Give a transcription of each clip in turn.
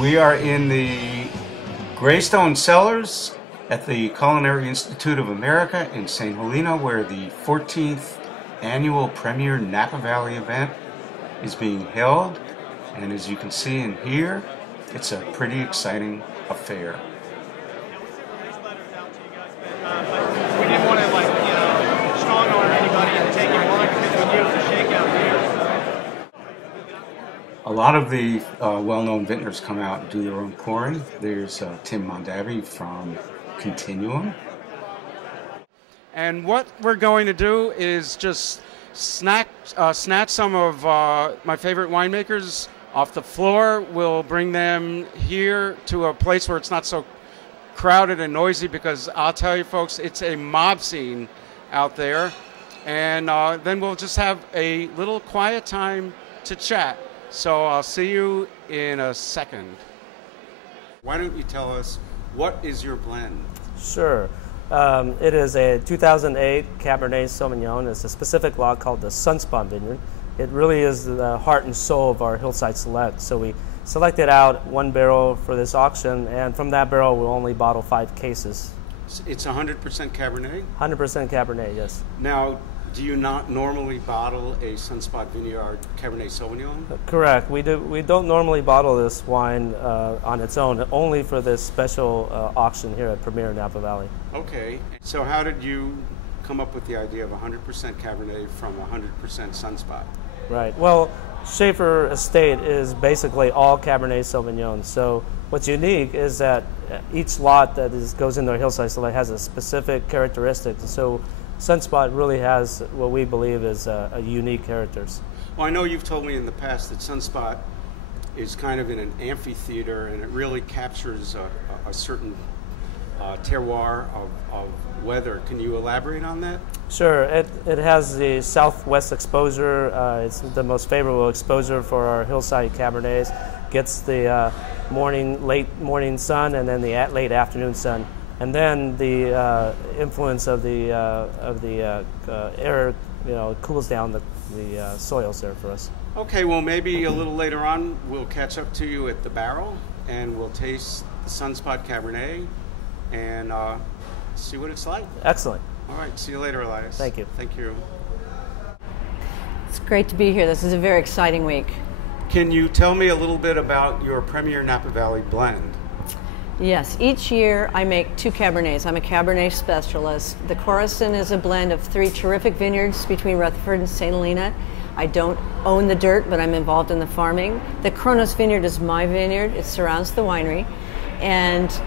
We are in the Greystone cellars at the Culinary Institute of America in St. Helena, where the 14th annual Premier Napa Valley event is being held. And as you can see and hear, it's a pretty exciting affair. We didn't want to, strong arm anybody and take it long because we knew it was a shakeout here. A lot of the well-known vintners come out and do their own pouring. There's Tim Mondavi from Continuum. And what we're going to do is just snatch some of my favorite winemakers off the floor. We'll bring them here to a place where it's not so crowded and noisy, because I'll tell you folks, it's a mob scene out there. And then we'll just have a little quiet time to chat. So I'll see you in a second. Why don't you tell us, what is your blend? Sure. It is a 2008 Cabernet Sauvignon. It's a specific lot called the Sunspot Vineyard. It really is the heart and soul of our Hillside Select. So we selected out one barrel for this auction, and from that barrel we'll only bottle 5 cases. It's 100% Cabernet? 100% Cabernet, yes. Now, do you not normally bottle a Sunspot Vineyard Cabernet Sauvignon? Correct. We don't normally bottle this wine on its own, only for this special auction here at Premier Napa Valley. Okay. So how did you come up with the idea of 100% Cabernet from 100% Sunspot? Right. Well, Schaefer Estate is basically all Cabernet Sauvignon. So what's unique is that each lot that goes into our Hillside Select has a specific characteristic. So Sunspot really has what we believe is a unique characters. Well, I know you've told me in the past that Sunspot is kind of in an amphitheater, and it really captures a certain terroir of weather. Can you elaborate on that? Sure. It has the southwest exposure. It's the most favorable exposure for our hillside Cabernets. Gets the late morning sun and then the late afternoon sun. And then the influence of the air, cools down the soils there for us. Okay, well, maybe a little later on we'll catch up to you at the barrel and we'll taste the Sunspot Cabernet and see what it's like. Excellent. All right, see you later, Elias. Thank you. Thank you. It's great to be here. This is a very exciting week. Can you tell me a little bit about your Premier Napa Valley blend? Yes, each year I make 2 Cabernets. I'm a Cabernet specialist. The Corison is a blend of 3 terrific vineyards between Rutherford and St. Helena. I don't own the dirt, but I'm involved in the farming. The Kronos Vineyard is my vineyard. It surrounds the winery,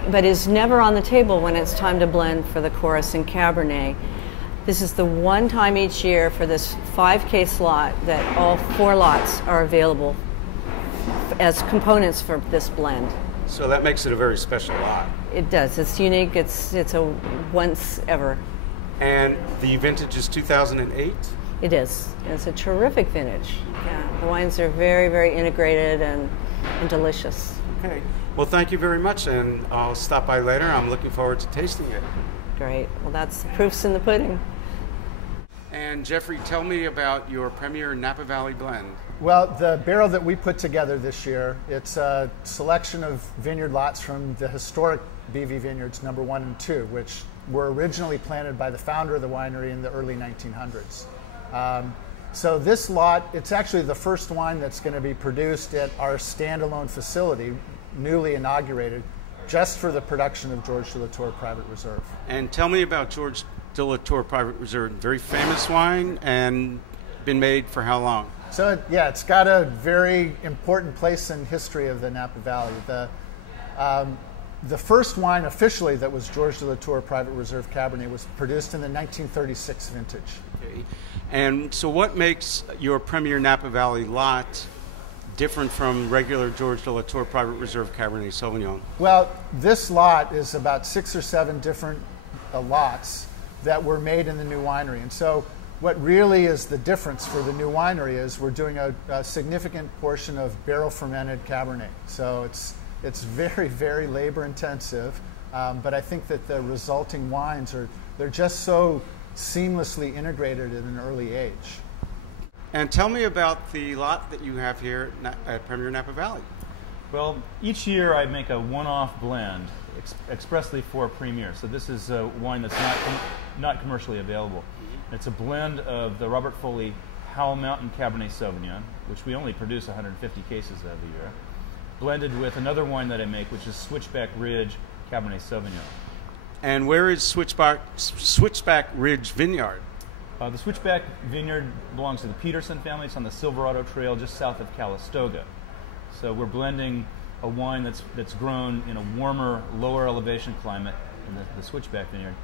but is never on the table when it's time to blend for the Corison Cabernet. This is the one time each year for this 5-case lot that all 4 lots are available as components for this blend. So that makes it a very special lot. It does. It's unique. It's a once ever. And the vintage is 2008? It is. It's a terrific vintage. Yeah, the wines are very, very integrated and delicious. Okay. Well, thank you very much, and I'll stop by later. I'm looking forward to tasting it. Great. Well, that's the proof's in the pudding. And Jeffrey, tell me about your Premier Napa Valley blend. Well, the barrel that we put together this year, it's a selection of vineyard lots from the historic BV Vineyards number 1 and 2, which were originally planted by the founder of the winery in the early 1900s. So this lot, it's actually the first wine that's going to be produced at our standalone facility, newly inaugurated, just for the production of George de la Tour Private Reserve. And tell me about George de la Tour Private Reserve. Very famous wine, and been made for how long? So yeah, it's got a very important place in history of the Napa Valley. The first wine officially that was George de la Tour Private Reserve Cabernet was produced in the 1936 vintage. Okay. And so what makes your Premier Napa Valley lot different from regular George de la Tour Private Reserve Cabernet Sauvignon? Well, this lot is about 6 or 7 different lots that were made in the new winery. And so what really is the difference for the new winery is we're doing a significant portion of barrel fermented Cabernet. So it's very, very labor intensive, but I think that the resulting wines they're just so seamlessly integrated at an early age. And tell me about the lot that you have here at Premier Napa Valley. Well, each year I make a one-off blend expressly for Premier. So this is a wine that's not commercially available. It's a blend of the Robert Foley Howell Mountain Cabernet Sauvignon, which we only produce 150 cases of a year, blended with another wine that I make, which is Switchback Ridge Cabernet Sauvignon. And where is Switchback Ridge Vineyard? The Switchback Vineyard belongs to the Peterson family. It's on the Silverado Trail just south of Calistoga. So we're blending a wine that's grown in a warmer, lower elevation climate in the Switchback Vineyard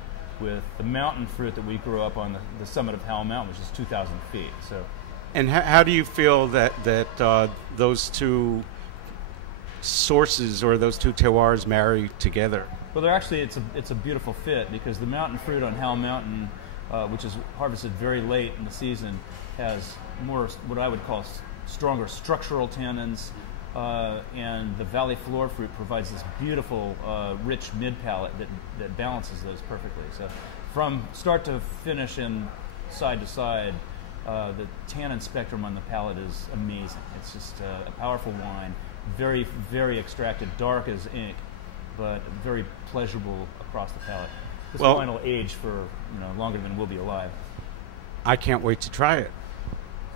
with the mountain fruit that we grew up on the summit of Howell Mountain, which is 2,000 feet. So, and how do you feel that those two sources or those two terroirs marry together? Well, they're actually it's a beautiful fit because the mountain fruit on Howell Mountain, which is harvested very late in the season, has more what I would call stronger structural tannins, and the valley floor fruit provides this beautiful, rich mid palate that balances those perfectly. So, from start to finish and side to side, the tannin spectrum on the palate is amazing. It's just a powerful wine, very, very extracted, dark as ink, but very pleasurable across the palate. This wine will age for longer than we'll be alive. I can't wait to try it.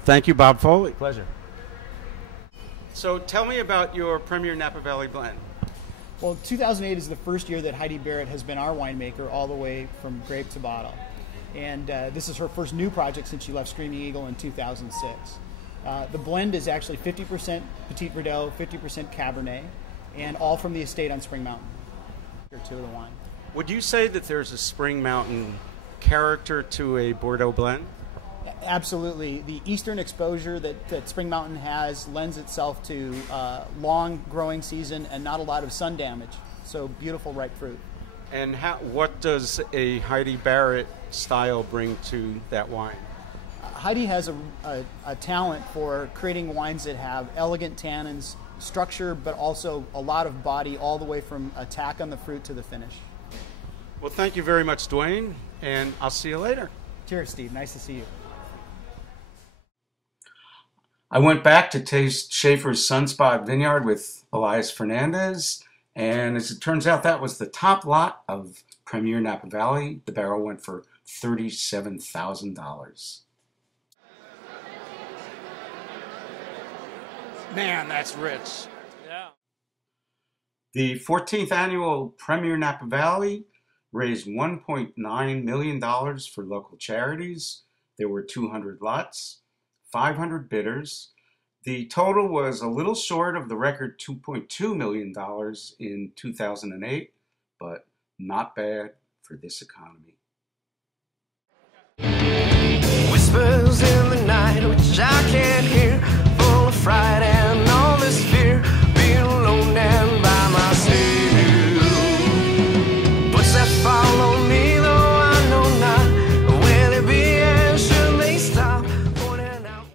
Thank you, Bob Foley. Pleasure. So tell me about your Premier Napa Valley blend. Well, 2008 is the first year that Heidi Barrett has been our winemaker all the way from grape to bottle. And this is her first new project since she left Screaming Eagle in 2006. The blend is actually 50% Petit Verdot, 50% Cabernet, and all from the estate on Spring Mountain. To the wine. Would you say that there's a Spring Mountain character to a Bordeaux blend? Absolutely. The eastern exposure that Spring Mountain has lends itself to long growing season and not a lot of sun damage. So beautiful ripe fruit. And what does a Heidi Barrett style bring to that wine? Heidi has a talent for creating wines that have elegant tannins, structure, but also a lot of body all the way from attack on the fruit to the finish. Well, thank you very much, Dwayne, and I'll see you later. Cheers, Steve. Nice to see you. I went back to taste Schaefer's Sunspot Vineyard with Elias Fernandez, and as it turns out, that was the top lot of Premier Napa Valley. The barrel went for $37,000. Man, that's rich. Yeah. The 14th annual Premier Napa Valley raised $1.9 million for local charities. There were 200 lots, 500 bidders. The total was a little short of the record $2.2 million in 2008, but not bad for this economy. Whispers in the night which I can't hear, full of fright